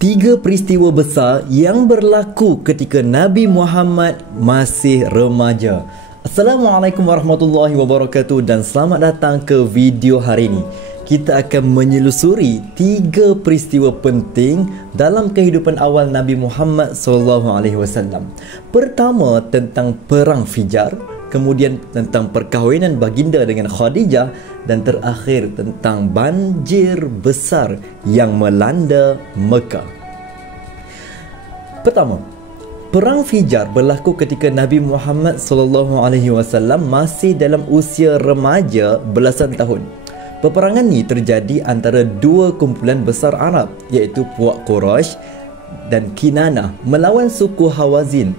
Tiga peristiwa besar yang berlaku ketika Nabi Muhammad masih remaja. Assalamualaikum warahmatullahi wabarakatuh dan selamat datang ke video hari ini. Kita akan menyelusuri tiga peristiwa penting dalam kehidupan awal Nabi Muhammad SAW. Pertama tentang Perang Fijar, kemudian tentang perkahwinan baginda dengan Khadijah, dan terakhir tentang banjir besar yang melanda Mekah. Pertama, Perang Fijar berlaku ketika Nabi Muhammad SAW masih dalam usia remaja belasan tahun. Peperangan ini terjadi antara dua kumpulan besar Arab, iaitu puak Quraisy dan Kinanah melawan suku Hawazin.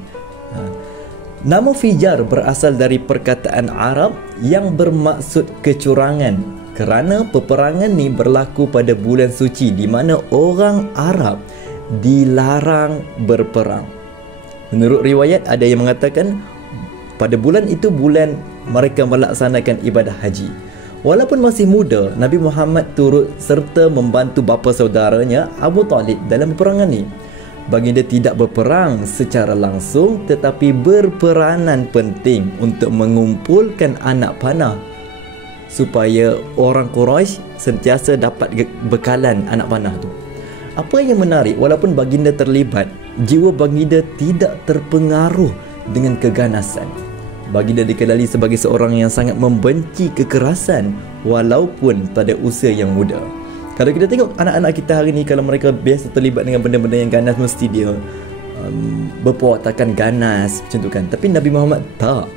Nama Fijar berasal dari perkataan Arab yang bermaksud kecurangan, kerana peperangan ini berlaku pada bulan suci di mana orang Arab dilarang berperang. Menurut riwayat ada yang mengatakan pada bulan itu bulan mereka melaksanakan ibadah haji. Walaupun masih muda, Nabi Muhammad turut serta membantu bapa saudaranya Abu Talib dalam peperangan ini. Baginda tidak berperang secara langsung tetapi berperanan penting untuk mengumpulkan anak panah supaya orang Quraisy sentiasa dapat bekalan anak panah tu. Apa yang menarik, walaupun baginda terlibat, jiwa baginda tidak terpengaruh dengan keganasan. Baginda dikenali sebagai seorang yang sangat membenci kekerasan walaupun pada usia yang muda. Kalau kita tengok anak-anak kita hari ni, kalau mereka biasa terlibat dengan benda-benda yang ganas, mesti dia berperwatakan ganas macam tu kan. Tapi Nabi Muhammad tak.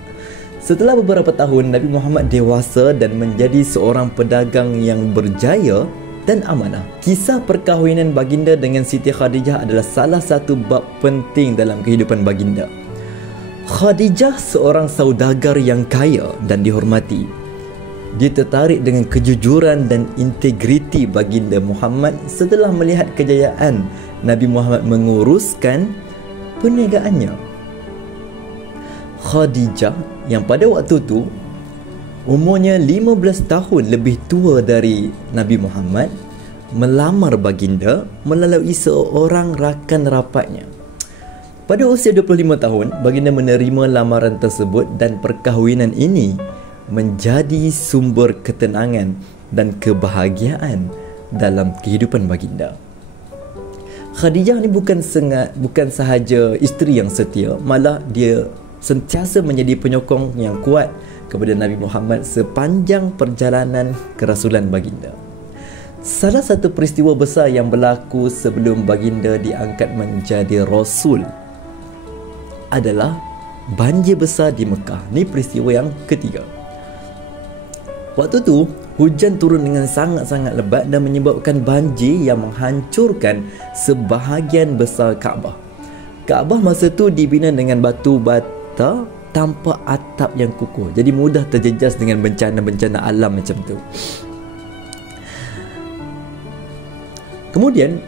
Setelah beberapa tahun, Nabi Muhammad dewasa dan menjadi seorang pedagang yang berjaya dan amanah. Kisah perkahwinan baginda dengan Siti Khadijah adalah salah satu bab penting dalam kehidupan baginda. Khadijah seorang saudagar yang kaya dan dihormati. Dia tertarik dengan kejujuran dan integriti baginda Muhammad setelah melihat kejayaan Nabi Muhammad menguruskan perniagaannya. Khadijah yang pada waktu tu umurnya 15 tahun lebih tua dari Nabi Muhammad melamar baginda melalui seorang rakan rapatnya. Pada usia 25 tahun, baginda menerima lamaran tersebut dan perkahwinan ini menjadi sumber ketenangan dan kebahagiaan dalam kehidupan baginda. Khadijah ni bukan sahaja isteri yang setia, malah dia sentiasa menjadi penyokong yang kuat kepada Nabi Muhammad sepanjang perjalanan kerasulan baginda. Salah satu peristiwa besar yang berlaku sebelum baginda diangkat menjadi Rasul adalah banjir besar di Mekah. Ini peristiwa yang ketiga. Waktu tu, hujan turun dengan sangat-sangat lebat dan menyebabkan banjir yang menghancurkan sebahagian besar Kaabah. Kaabah masa tu dibina dengan batu bata tanpa atap yang kukuh. Jadi mudah terjejas dengan bencana-bencana alam macam tu. Kemudian,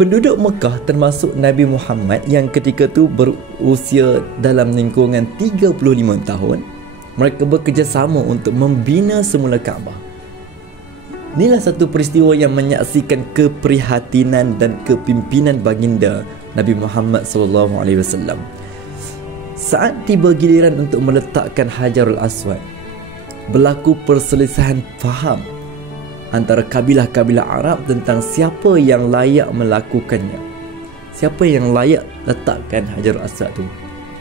penduduk Mekah termasuk Nabi Muhammad yang ketika tu berusia dalam lingkungan 35 tahun, mereka bekerjasama untuk membina semula Kaabah. Inilah satu peristiwa yang menyaksikan keprihatinan dan kepimpinan baginda Nabi Muhammad SAW. Saat tiba giliran untuk meletakkan Hajarul Aswad, berlaku perselisihan faham antara kabilah-kabilah Arab tentang siapa yang layak melakukannya. Siapa yang layak letakkan Hajarul Aswad tu.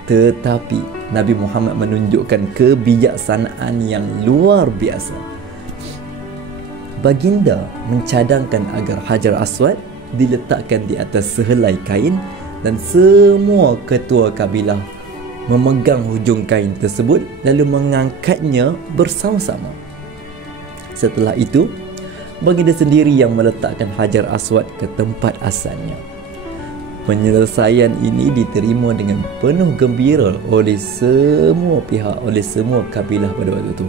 Tetapi Nabi Muhammad menunjukkan kebijaksanaan yang luar biasa. Baginda mencadangkan agar Hajar Aswad diletakkan di atas sehelai kain dan semua ketua kabilah memegang hujung kain tersebut lalu mengangkatnya bersama-sama. Setelah itu, baginda sendiri yang meletakkan Hajar Aswad ke tempat asalnya. Penyelesaian ini diterima dengan penuh gembira oleh semua pihak, oleh semua kabilah pada waktu itu.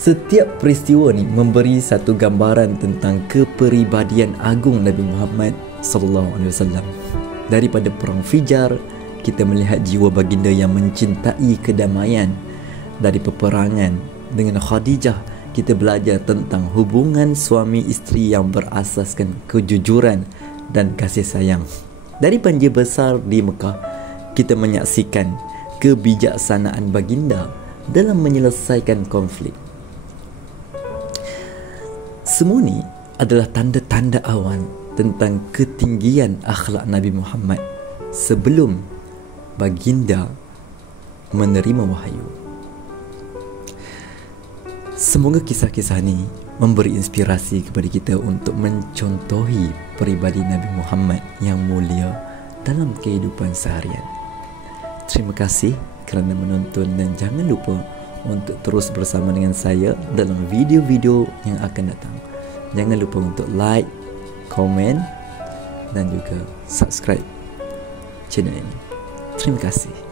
Setiap peristiwa ni memberi satu gambaran tentang kepribadian agung Nabi Muhammad SAW. Daripada Perang Fijar, kita melihat jiwa baginda yang mencintai kedamaian. Dari peperangan dengan Khadijah kita belajar tentang hubungan suami isteri yang berasaskan kejujuran dan kasih sayang. Dari banjir besar di Mekah, kita menyaksikan kebijaksanaan baginda dalam menyelesaikan konflik. Semua ni adalah tanda-tanda awal tentang ketinggian akhlak Nabi Muhammad sebelum baginda menerima wahyu. Semoga kisah-kisah ni memberi inspirasi kepada kita untuk mencontohi peribadi Nabi Muhammad yang mulia dalam kehidupan seharian. Terima kasih kerana menonton dan jangan lupa untuk terus bersama dengan saya dalam video-video yang akan datang. Jangan lupa untuk like, komen dan juga subscribe channel ini. Terima kasih.